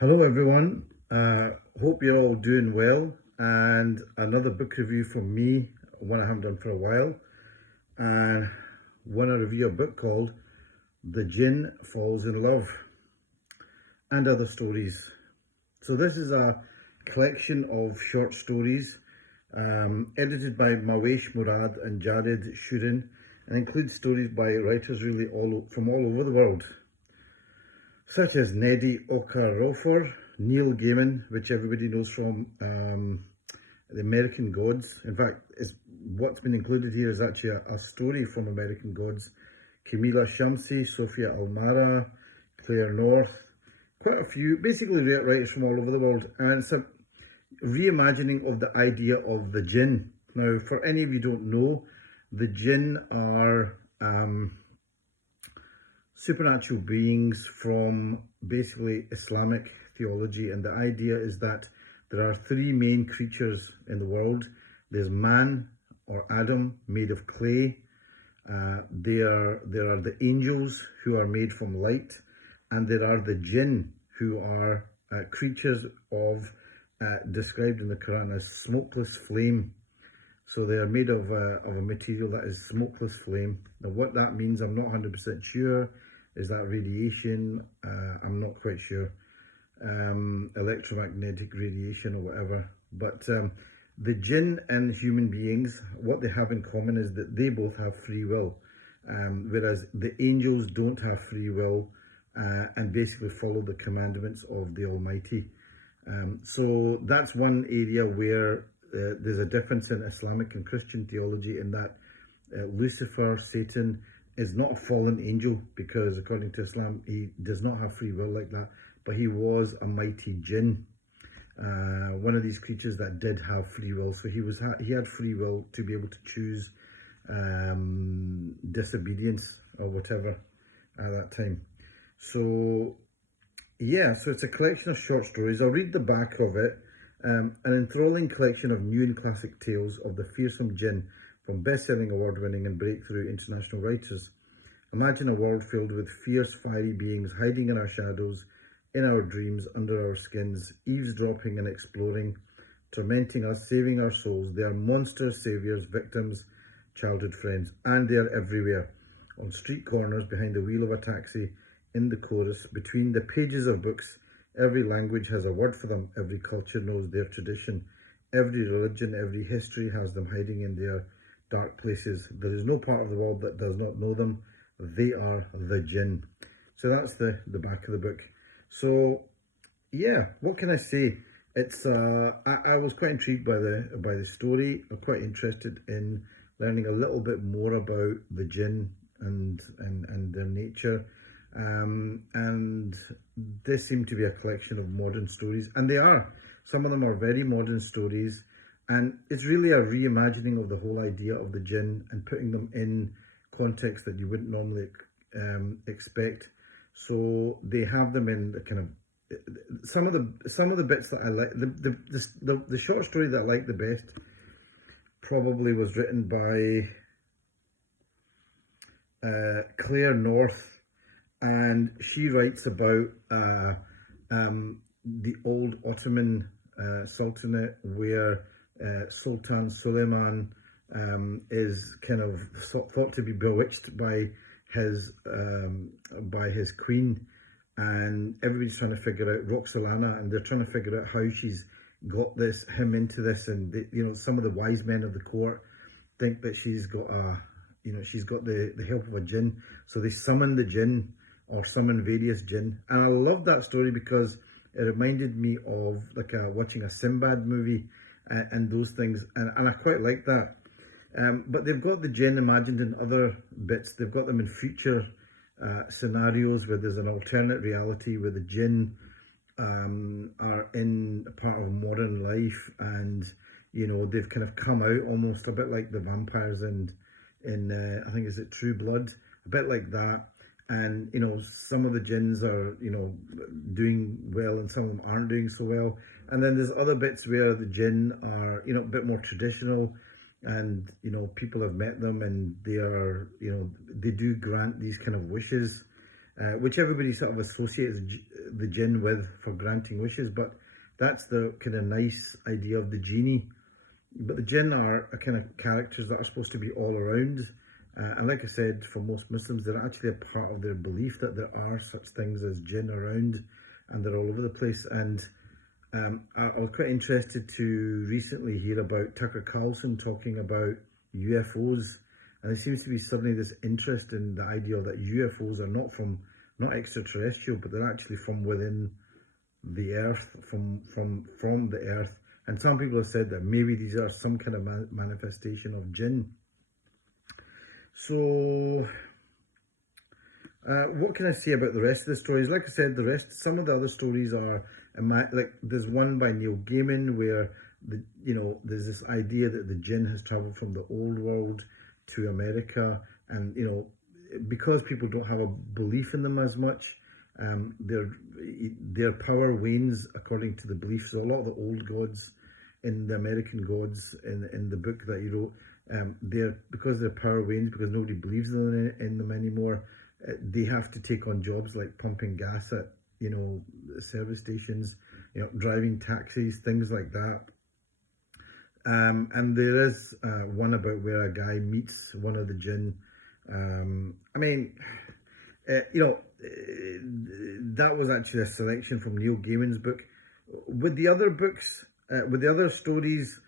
Hello, everyone. Hope you're all doing well. And another book review from me, one I haven't done for a while. And want to review a book called The Djinn Falls in Love and Other Stories. So, this is a collection of short stories edited by Mahvesh, Murad, and Shurin, and includes stories by writers really from all over the world, such as Nedi Okarofor, Neil Gaiman, which everybody knows from The American Gods. In fact, what's been included here is actually a story from American Gods. Camila Shamsi, Sophia Almara, Claire North, quite a few, basically writers from all over the world. And it's a reimagining of the idea of the Djinn. Now, for any of you who don't know, the Djinn are supernatural beings from basically Islamic theology, and the idea is that there are three main creatures in the world. There's man, or Adam, made of clay. There are the angels, who are made from light, and there are the Jinn, who are creatures described in the Quran as smokeless flame. So they are made of a material that is smokeless flame. Now, what that means, I'm not 100% sure. Is that radiation? I'm not quite sure. Electromagnetic radiation or whatever. But the Jinn and human beings, what they have in common is that they both have free will, whereas the angels don't have free will and basically follow the commandments of the Almighty. So that's one area where there's a difference in Islamic and Christian theology, in that Lucifer, Satan, is not a fallen angel, because according to Islam, he does not have free will like that, but he was a mighty Jinn, one of these creatures that did have free will. So he had free will to be able to choose disobedience or whatever at that time. So yeah, so it's a collection of short stories. I'll read the back of it. An enthralling collection of new and classic tales of the fearsome Jinn from best-selling, award-winning and breakthrough international writers. Imagine a world filled with fierce, fiery beings hiding in our shadows, in our dreams, under our skins, eavesdropping and exploring, tormenting us, saving our souls. They are monsters, saviors, victims, childhood friends, and they are everywhere. On street corners, behind the wheel of a taxi, in the chorus, between the pages of books. Every language has a word for them. Every culture knows their tradition. Every religion, every history has them hiding in their dark places. There is no part of the world that does not know them. They are the Jinn. So that's the back of the book. So yeah, what can I say? It's I was quite intrigued by the story. I'm quite interested in learning a little bit more about the Jinn and their nature. And this seemed to be a collection of modern stories, and they are. Some of them are very modern stories, and it's really a reimagining of the whole idea of the Jinn and putting them in context that you wouldn't normally expect. So they have them in the kind of some of the bits that I like. The short story that I like the best probably was written by Claire North, and she writes about the old Ottoman Sultanate, where Sultan Suleiman is kind of thought to be bewitched by his queen, and everybody's trying to figure out Roxolana, and they're trying to figure out how she's got him into this, and some of the wise men of the court think that she's got the help of a Jinn, so they summon the Jinn, or summon various Jinn. And I love that story because it reminded me of watching a Sinbad movie and those things, and I quite like that. But they've got the Jinn imagined in other bits. They've got them in future scenarios where there's an alternate reality where the Jinn are in a part of modern life, and they've kind of come out almost a bit like the vampires in I think, is it True Blood, a bit like that. And some of the Jinns are doing well, and some of them aren't doing so well. And then there's other bits where the Jinn are a bit more traditional, and people have met them, and they are they do grant these kind of wishes which everybody sort of associates the Djinn with for granting wishes, but that's the kind of nice idea of the genie. But the Djinn are a kind of characters that are supposed to be all around. And like I said, for most Muslims, they're actually a part of their belief that there are such things as Djinn around, and they're all over the place. And I was quite interested to recently hear about Tucker Carlson talking about UFOs. And there seems to be suddenly this interest in the idea that UFOs are not extraterrestrial, but they're actually from within the earth, from the earth. And some people have said that maybe these are some kind of manifestation of Djinn. So, what can I say about the rest of the stories? Like I said, some of the other stories are, like there's one by Neil Gaiman where there's this idea that the Djinn has travelled from the old world to America, and because people don't have a belief in them as much, their power wanes according to the beliefs. So a lot of the old gods in the American gods in the book that he wrote, because their power wanes, because nobody believes in them anymore, they have to take on jobs like pumping gas at service stations, driving taxis, things like that. And there is one about where a guy meets one of the Djinn. That was actually a selection from Neil Gaiman's book. With the other books, with the other stories,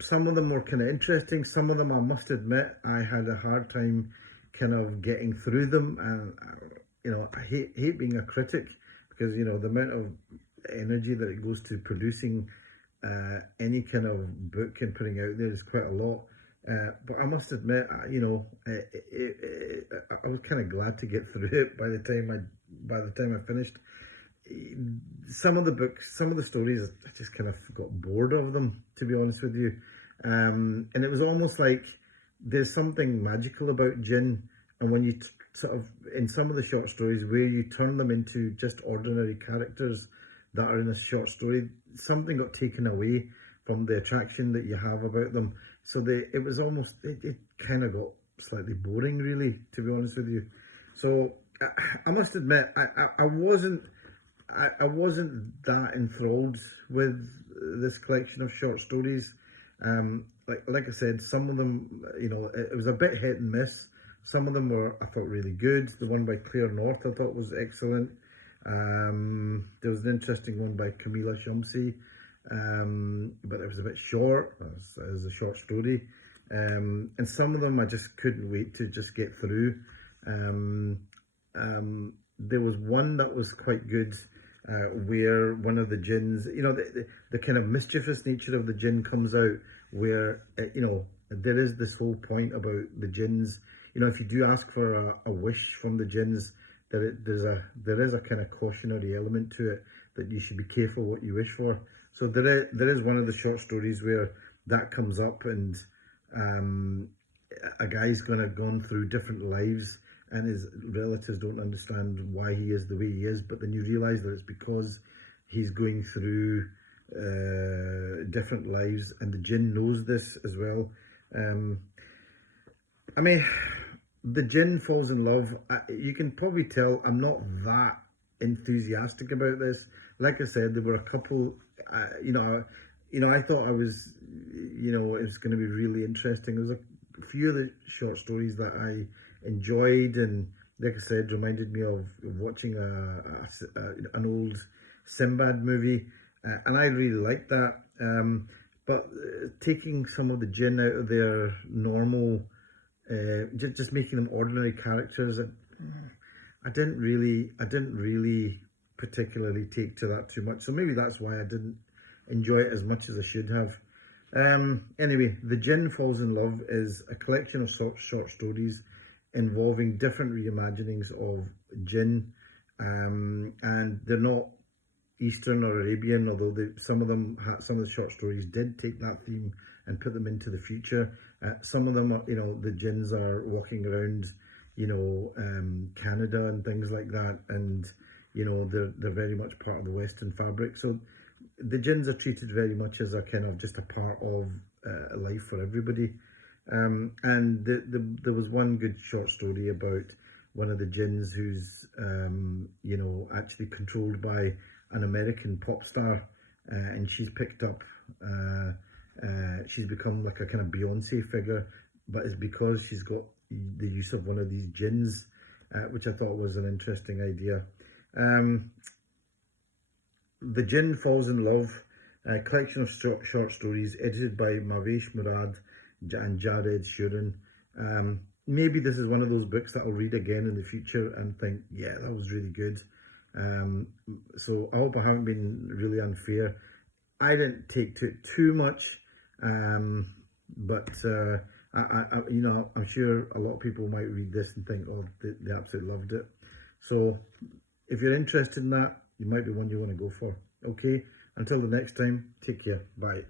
some of them were kind of interesting. Some of them, I must admit, I had a hard time kind of getting through them. And, I hate being a critic, because, the amount of energy that it goes to producing any kind of book and putting out there is quite a lot. But I must admit, I was kind of glad to get through it by the time I finished. Some of the books, some of the stories, I just kind of got bored of them, to be honest with you. And it was almost like there's something magical about Djinn, and when you sort of, in some of the short stories, where you turn them into just ordinary characters that are in a short story, something got taken away from the attraction that you have about them. So it was almost, it kind of got slightly boring, really, to be honest with you. So I must admit, I wasn't that enthralled with this collection of short stories. Like I said, some of them, it was a bit hit and miss. Some of them were, I thought, really good. The one by Claire North I thought was excellent. There was an interesting one by Camila Shumsey, but it was a bit short as a short story. And some of them I just couldn't wait to just get through. There was one that was quite good, where one of the Djinns, the kind of mischievous nature of the Djinn comes out, where, there is this whole point about the Djinns. If you do ask for a wish from the Djinns, there is a kind of cautionary element to it, that you should be careful what you wish for. So there is one of the short stories where that comes up, and a guy's gone through different lives, and his relatives don't understand why he is the way he is, but then you realise that it's because he's going through different lives, and the Djinn knows this as well. The Djinn falls in love. You can probably tell I'm not that enthusiastic about this. Like I said, there were a couple, I thought I was, it was going to be really interesting. There was a few of the short stories that I enjoyed, and like I said, reminded me of watching an old Sinbad movie, and I really liked that. But taking some of the Djinn out of their normal, just making them ordinary characters, I didn't really particularly take to that too much. So maybe that's why I didn't enjoy it as much as I should have. Anyway, The Djinn Falls in Love is a collection of short stories involving different reimaginings of Djinn, and they're not Eastern or Arabian, although some of the short stories did take that theme and put them into the future. Some of them are, the Djinns are walking around, Canada and things like that, and they're very much part of the Western fabric. So the Djinns are treated very much as a kind of just a part of life for everybody. And there was one good short story about one of the Djinns who's, you know, actually controlled by an American pop star, and she's picked up, she's become like a kind of Beyonce figure, but it's because she's got the use of one of these Djinns, which I thought was an interesting idea. The Djinn Falls in Love, a collection of short stories edited by Mahvesh, Murad and Jared Shurin. Maybe this is one of those books that I'll read again in the future and think, yeah, that was really good. So I hope I haven't been really unfair. I didn't take to it too much, but you know, I'm sure a lot of people might read this and think, oh, they absolutely loved it. So if you're interested in that, you might be one you want to go for. Okay, until the next time, take care. Bye.